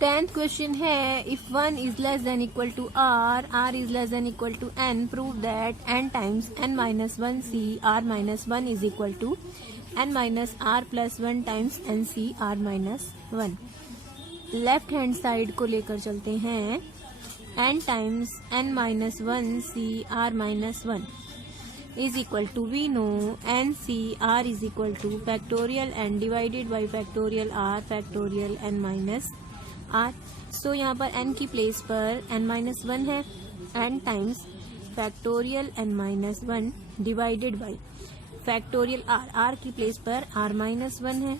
10th question है, if 1 is less than equal to r, r is less than equal to n, prove that n times n minus 1 c r minus 1 is equal to n minus r plus 1 times n c r minus 1। Left hand side को लेकर चलते हैं। n times n minus 1 c r minus 1 is equal to, we know n c r is equal to factorial n divided by factorial r factorial n minus r। so यहाँ पर n की place पर n minus 1 है, n times factorial n minus 1 divided by factorial r, r की place पर r minus 1 है,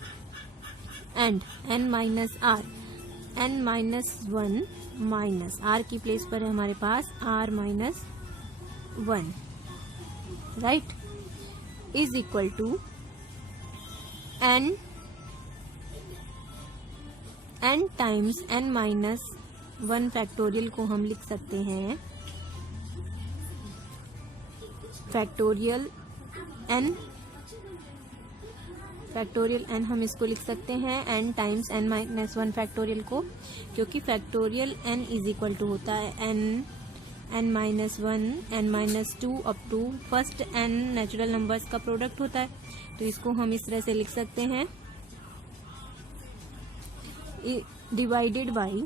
and n minus r, n minus 1 minus r की place पर है हमारे पास r minus 1, right, is equal to n times n minus 1 factorial को हम लिख सकते हैं फैक्टोरियल n हम इसको लिख सकते हैं n times n minus 1 factorial को, क्योंकि factorial n is equal to होता है n minus 1 n minus 2 up to first n natural numbers का प्रोडक्ट होता है। तो इसको हम इस तरह से लिख सकते हैं, divided by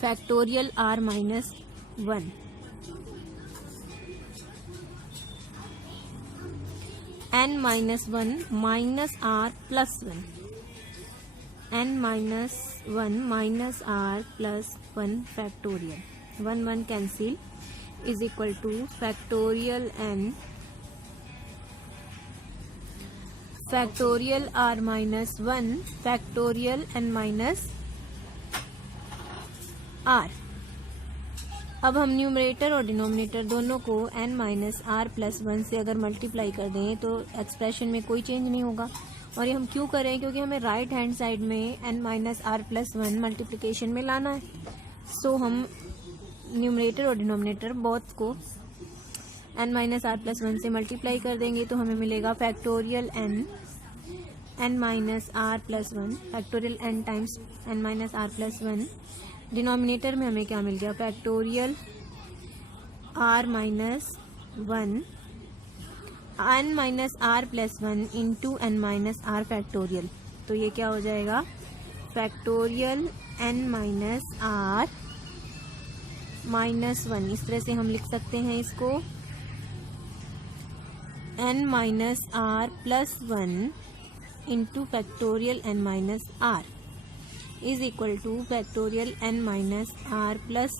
factorial r minus 1, n minus 1 minus r plus 1, n minus 1 minus r plus 1 factorial, 1 1 cancel, is equal to factorial r minus 1 factorial n minus r। अब हम न्यूमरेटर और डिनोमिनेटर दोनों को n माइनस r प्लस 1 से अगर multiply कर दें तो एक्सप्रेशन में कोई चेंज नहीं होगा। और ये हम क्यों करें, क्योंकि हमें राइट हैंड साइड में n minus r plus 1 multiplication में लाना है। सो हम न्यूमरेटर और डिनोमिनेटर बोथ को n माइनस r प्लस 1 से मल्टीप्लाई कर देंगे तो हमें मिलेगा factorial n minus r plus 1, factorial n times n minus r plus 1। Denominator में हमें क्या मिल गया, factorial r minus 1 n minus r plus 1 into n minus r factorial. तो ये क्या हो जाएगा, factorial n minus r minus 1, इस तरह से हम लिख सकते हैं इसको, n minus r plus 1 into factorial n minus r is equal to factorial n minus r plus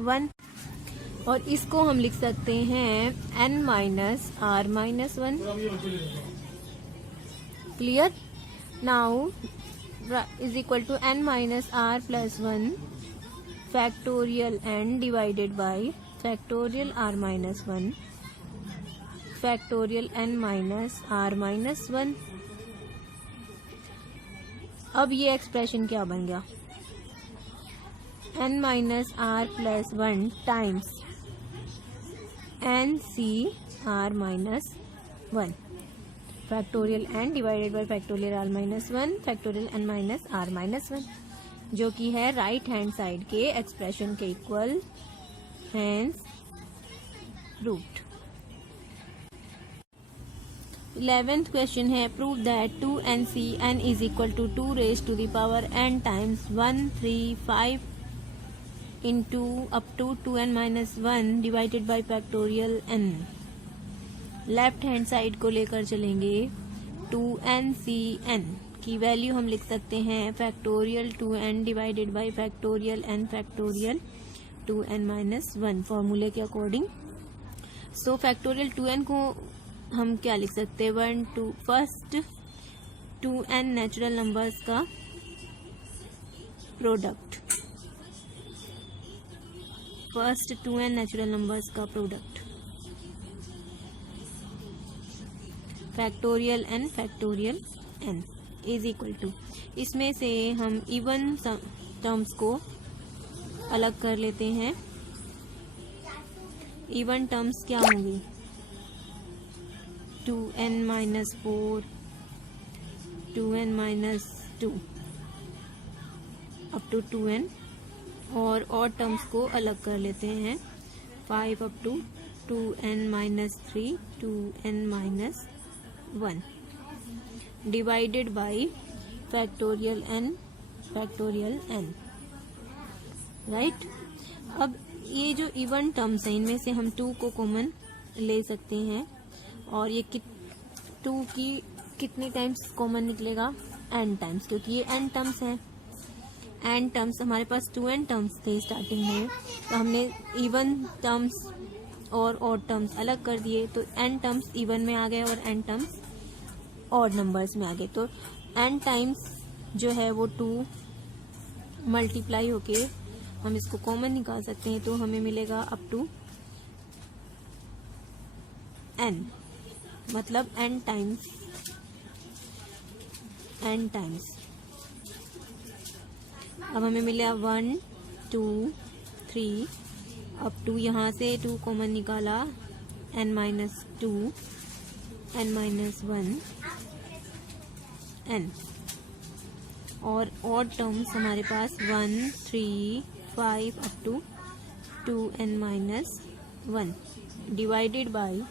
1। और इसको हम लिख सकते हैं n minus r minus 1। Clear? Now is equal to n minus r plus 1 factorial n divided by factorial r minus 1 factorial n minus r minus 1। अब ये expression क्या बन गया, n minus r plus 1 times n c r minus 1 factorial n divided by factorial r minus 1 factorial n minus r minus 1, जो कि है right hand side के expression के equal, hence proved. 11th question है, prove that 2nCn is equal to 2 raise to the power n times 1 3 5 into up to 2n minus 1 divided by factorial n। Left hand side को लेकर चलेंगे, 2nCn की value हम लिख सकते हैं factorial 2n divided by factorial n factorial 2n minus 1 फॉर्मूले के अकॉर्डिंग। सो फैक्टोरियल 2n को हम क्या लिख सकते हैं, 1 2 फर्स्ट 2n नेचुरल नंबर्स का product, first 2n natural numbers का product factorial n is equal to, इसमें से हम इवन टर्म्स को अलग कर लेते हैं। इवन टर्म्स क्या होंगी, 2n minus 4 2n minus 2 up to 2n, और टर्म्स को अलग कर लेते हैं 5 up to 2n minus 3 2n minus 1 divided by factorial n right. अब ये जो इवन टर्म्स हैं इनमें से हम 2 को कॉमन ले सकते हैं, और ये 2 की कितने टाइम्स कॉमन निकलेगा, n टाइम्स, क्योंकि ये n टर्म्स हैं। n टर्म्स हमारे पास 2n टर्म्स थे स्टार्टिंग में, तो हमने इवन टर्म्स और ऑड टर्म्स अलग कर दिए, तो n टर्म्स इवन में आ गए और n टर्म्स ऑड नंबर्स में आ गए। तो n टाइम्स जो है वो 2 मल्टीप्लाई होके हम इसको कॉमन निकाल सकते हैं, तो हमें मिलेगा अप टू n, मतलब n टाइम्स अब हमें मिला 1 2 3 अप टू, यहाँ से 2 कॉमन निकाला n minus 2 n minus 1 n, और ऑड टर्म्स हमारे पास 1 3 5 up to 2n minus 1 divided by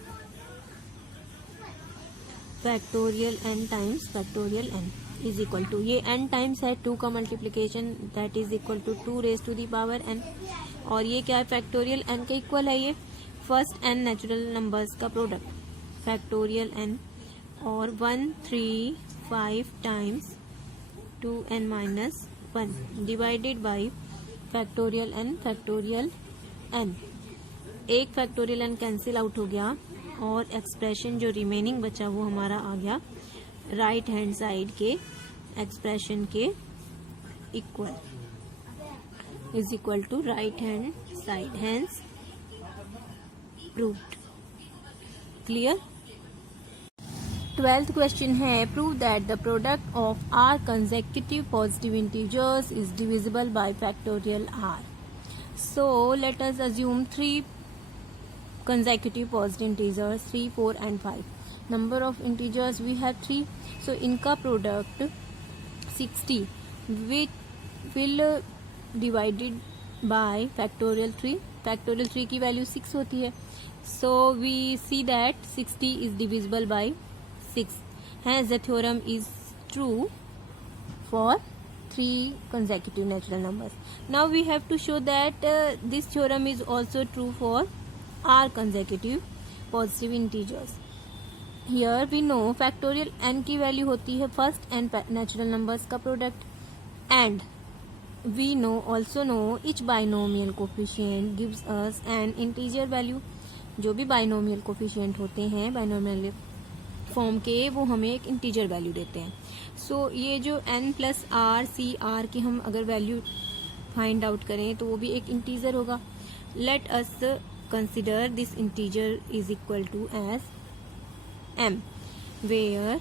factorial n times factorial n is equal to, ये n टाइम्स है 2 का multiplication, that is equal to 2 raise to the power n, और ये क्या है, फैक्टोरियल n का इक्वल है ये फर्स्ट n नेचुरल नंबर्स का प्रोडक्ट फैक्टोरियल n, और 1 3 5 times 2n minus 1 divided by factorial n। एक फैक्टोरियल n कैंसिल आउट हो गया, और एक्सप्रेशन जो रिमेनिंग बचा वो हमारा आ गया राइट हैंड साइड के एक्सप्रेशन के equal, is equal to right hand side, hence proved. Clear. 12th question है, prove that the product of r consecutive positive integers is divisible by factorial r. So let us assume 3 consecutive positive integers 3 4 and 5. Number of integers we have 3, so इनका product 60 will divided by factorial 3. factorial 3 की value 6 होती है, so we see that 60 is divisible by 6, hence the theorem is true for 3 consecutive natural numbers. Now we have to show that this theorem is also true for r consecutive positive integers. Here we know factorial n की value होती है first n natural numbers का product, and we also know each binomial coefficient gives us an integer value. जो भी binomial coefficient होते हैं binomial form के, वो हमें एक इंटीजर वैल्यू देते हैं. सो ये जो n प्लस आर सी आर की हम अगर वैल्यू फाइंड आउट करें तो वो भी एक इंटीजर होगा. Let us consider this integer is equal to as m, where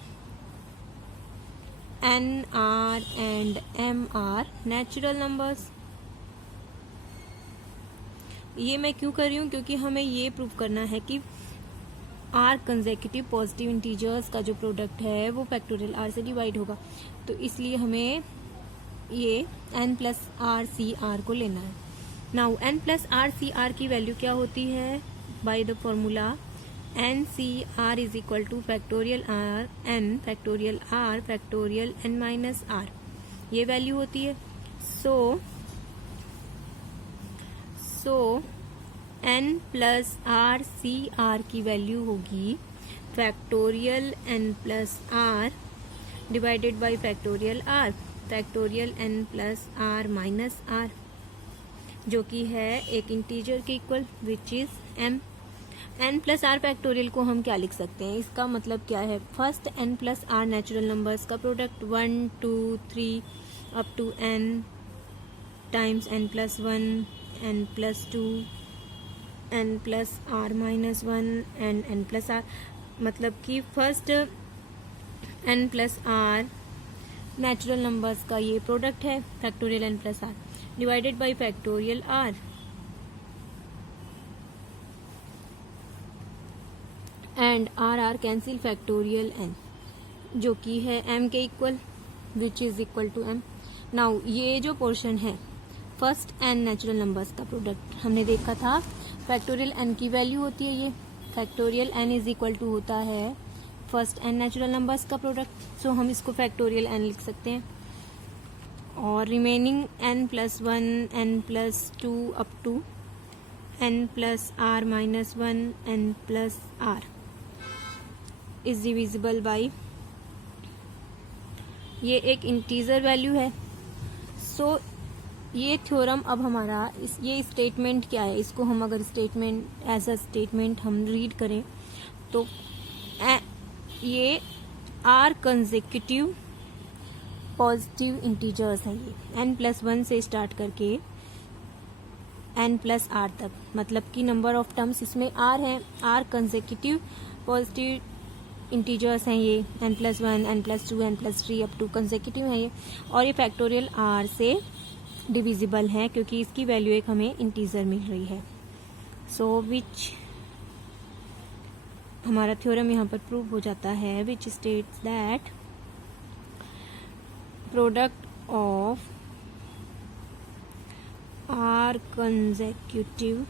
n r and m are natural numbers. ये मैं क्यों कर रही हूँ, क्योंकि हमें ये प्रूव करना है कि r कंसेक्यूटिव पॉजिटिव इंटीजर्स का जो प्रोडक्ट है वो फैक्टोरियल r से डिवाइड होगा. तो इसलिए हमें ये n प्लस आर सी आर को लेना है. नाउ n प्लस आर सी आर की वैल्यू क्या होती है, by the formula n C r is equal to factorial r n factorial r factorial n minus r, ये वैल्यू होती है. सो एन प्लस आर सी आर की वैल्यू होगी factorial n plus r divided by factorial r factorial n plus r minus r, जो कि है एक integer के equal which is m. n plus r factorial को हम क्या लिख सकते हैं, इसका मतलब क्या है, first n plus r natural numbers का product 1 2 3 up to n times n plus 1 n plus 2 n plus r minus 1 and n plus r, मतलब कि first n plus r natural numbers का ये प्रोडक्ट है factorial n plus r divided by factorial r. And r r cancel factorial n, जो कि है m के equal which is equal to m. Now ये जो पोर्शन है फर्स्ट एन नेचुरल नंबर्स का प्रोडक्ट हमने देखा था, फैक्टोरियल एन की वैल्यू होती है ये, factorial n is equal to होता है फर्स्ट एन नेचुरल नंबर्स का प्रोडक्ट, सो हम इसको फैक्टोरियल एन लिख सकते हैं। और remaining n plus one, n plus two up to n plus r minus one, n plus r is divisible by, ये एक इंटीजर वैल्यू है। सो ये थ्योरम अब हमारा ये स्टेटमेंट क्या है, इसको हम अगर स्टेटमेंट एज अ स्टेटमेंट हम रीड करें तो ये आर कंसेक्यूटिव पॉजिटिव इंटीजर्स हैं, ये एन प्लस वन से स्टार्ट करके एन प्लस आर तक, मतलब कि नंबर ऑफ टर्म्स इसमें आर है, आर कंसेक्यूटिव पॉजिटिव इंटीजर्स हैं ये, n plus one, n plus two, n plus three up to consecutive है ये, और ये फैक्टोरियल आर से डिविजिबल है क्योंकि इसकी वैल्यू एक हमें इंटीजर मिल रही है। सो विच हमारा थ्योरम यहाँ पर प्रूव हो जाता है, which states that product of r consecutive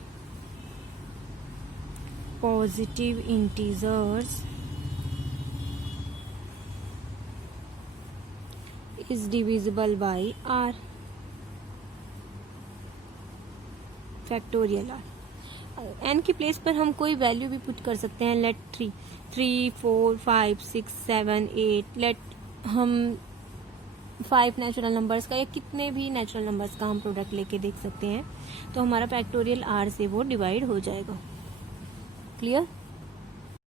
positive integers is divisible by r factorial r. N की प्लेस पर हम कोई वैल्यू भी पुट कर सकते हैं, लेट 3, 4, 5, 6, 7, 8, लेट हम 5 नेचुरल नंबर्स का या कितने भी नेचुरल नंबर्स का हम प्रोडक्ट लेके देख सकते हैं, तो हमारा फैक्टोरियल आर से वो डिवाइड हो जाएगा। क्लियर?